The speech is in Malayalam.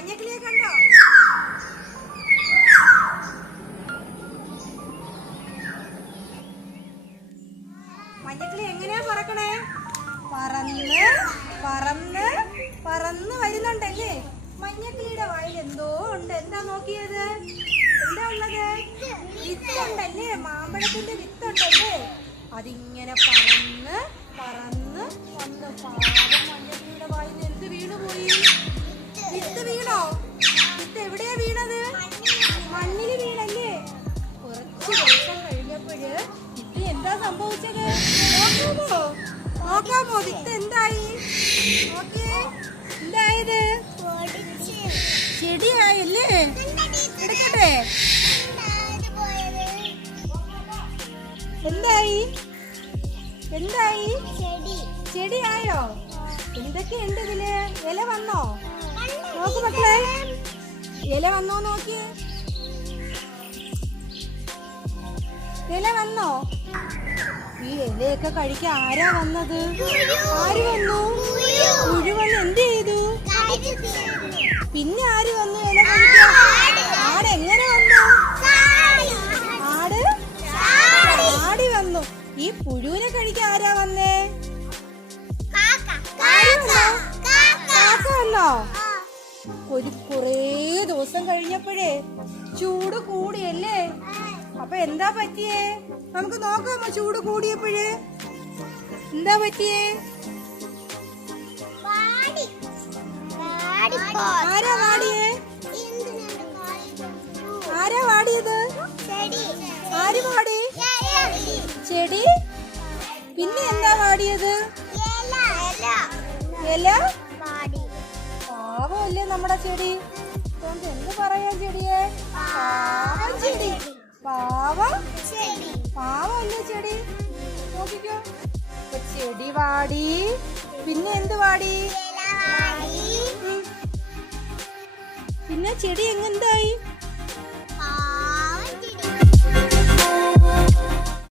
മഞ്ഞക്കിളിയെ കണ്ടോ? മഞ്ഞക്കിളി എങ്ങനെയാ പറക്കണേ? പറന്ന് പറന്ന് പറന്ന് വരുന്നുണ്ടല്ലേ? മഞ്ഞക്കിളിയുടെ വായിൽ എന്തോ ഉണ്ട്. എന്താ നോക്കിയത്? എന്താ ഉള്ളത്? വിത്തുണ്ടല്ലേ? മാമ്പഴത്തിന്റെ വിത്തുണ്ടല്ലേ? അതിങ്ങനെ പറന്ന് പറന്ന് വന്ന് പാവം മഞ്ഞക്കിളിയുടെ വായിൽ എന്ത് വീണുപോയി? വിത്ത് വീണോ? വിത്ത് എവിടെയാ വീണത്? മണ്ണില് വീണല്ലേ? കുറച്ച് ദിവസം കഴിഞ്ഞപ്പോഴ് വിത്ത് എന്താ സംഭവിച്ചത്? നോക്കാമോ? വിത്ത് എന്തായി? ഓക്കേ, എന്തായത്? ചെടിയായല്ലേ? എടുക്കട്ടെ. എന്തായി? എന്തായി? ചെടിയായോ? എന്തൊക്കെയുണ്ട് ഇതില്? ഇല വന്നോ? നോക്ക് മക്കളെ, ഇല വന്നോ? നോക്കിയേ, ഇല വന്നോ? ഈ ഇലയൊക്കെ കഴിക്കാൻ ആരാ വന്നത്? ആര് വന്നു? പുഴു വന്ന് എന്ത് ചെയ്തു? പിന്നെ ആര് വന്നു ഇല കഴിക്കാൻ? ആട് എങ്ങനെ വന്നു? ആടി വന്നു. ഈ പുഴുവിനെ കഴിക്കാൻ ആരാ വന്നേ? കാക്ക വന്നോ? കുറേ ദിവസം കഴിഞ്ഞപ്പോഴേ ചൂട് കൂടിയല്ലേ? അപ്പൊ എന്താ പറ്റിയേ? നമുക്ക് നോക്കാമോ? ചൂട് കൂടിയപ്പോഴേ എന്താ പറ്റിയേ? ആരാ വാടിയേ? ആരാ വാടിയത്? ആര് വാടി? ചെടി. പിന്നെ എന്താ വാടിയത്? ഇല. പാവമല്ലേ നമ്മുടെ ചെടി? എന്ത് പറയാ ചെടിയെ? പാവം ചെടി. പാവമല്ലേ ചെടി? നോക്കിക്കോ, ചെടി വാടി. പിന്നെ എന്ത് വാടി? പിന്നെ ചെടി എങ്ങെന്തായി?